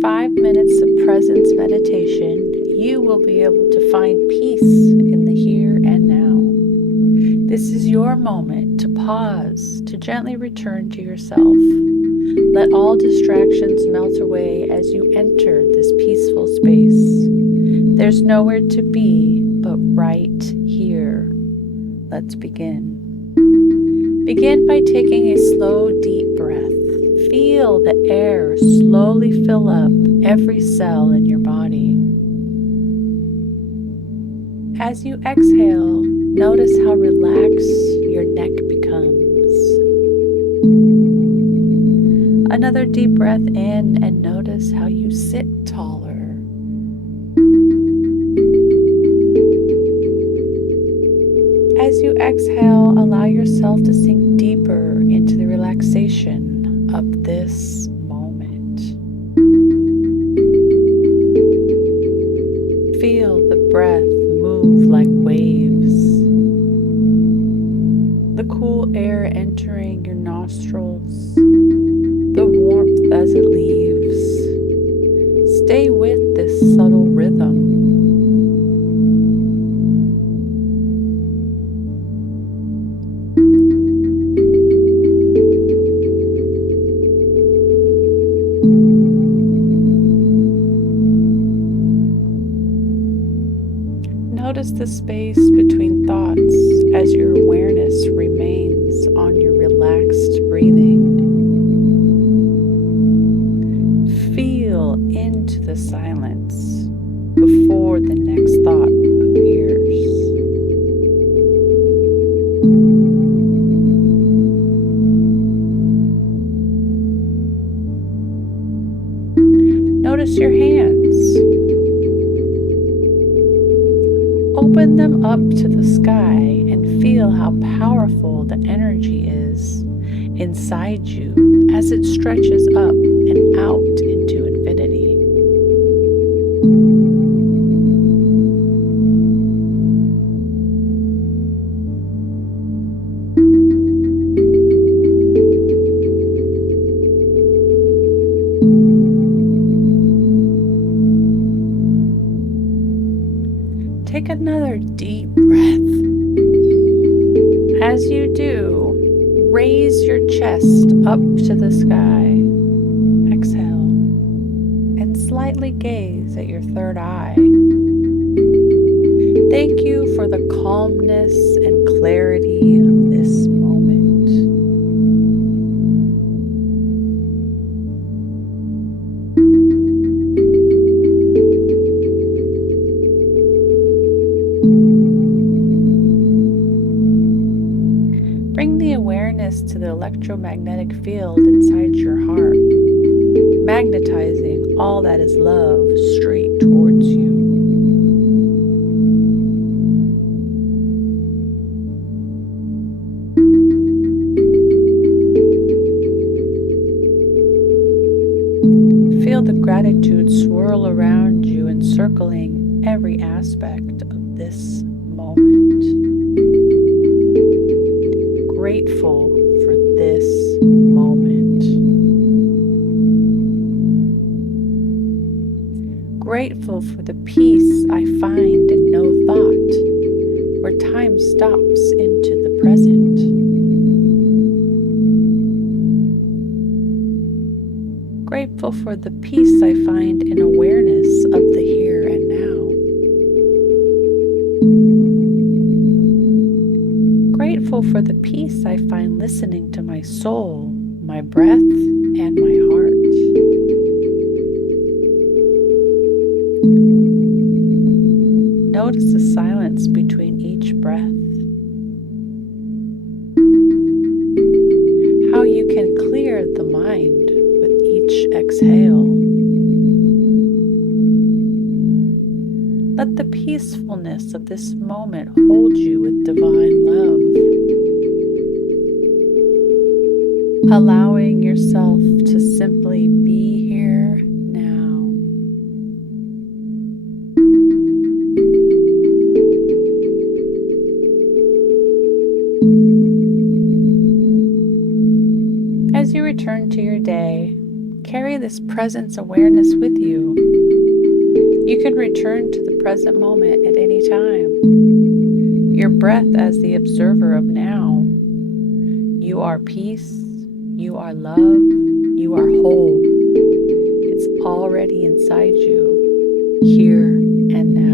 5 minutes of presence meditation, you will be able to find peace in the here and now. This is your moment to pause, to gently return to yourself. Let all distractions melt away as you enter this peaceful space. There's nowhere to be but right here. Let's begin. Begin by taking a slow, deep breath. Feel the air slowly fill up every cell in your body. As you exhale, notice how relaxed your neck becomes. Another deep breath in and notice how you sit taller. As you exhale, allow yourself to sink deeper into the relaxation of this moment. Feel the breath move like waves. The cool air entering your nostrils, the warmth as it leaves. Stay with this subtle rhythm. Notice the space between thoughts as your awareness remains on your relaxed breathing. Feel into the silence before the next thought appears. Notice your hands. Open them up to the sky and feel how powerful the energy is inside you as it stretches up and out into infinity. Take another deep breath. As you do, raise your chest up to the sky. Exhale and slightly gaze at your third eye. Thank you for the calmness and clarity of this moment. Bring the awareness to the electromagnetic field inside your heart, magnetizing all that is love straight towards you. Feel the gratitude swirl around you, encircling every aspect of this moment. Grateful for this moment. Grateful for the peace I find in no thought, where time stops into the present. Grateful for the peace I find in awareness of the here and now. Grateful for the peace I find listening to my soul, my breath, and my heart. Notice the silence between each breath. How you can clear the mind with each exhale. Let the peacefulness of this moment hold you with divine love. Allowing yourself to simply be here now. As you return to your day, Carry this presence awareness with you. You can return to the present moment at any time. Your breath as the observer of now. You are peace. You are love. You are whole. It's already inside you, here and now.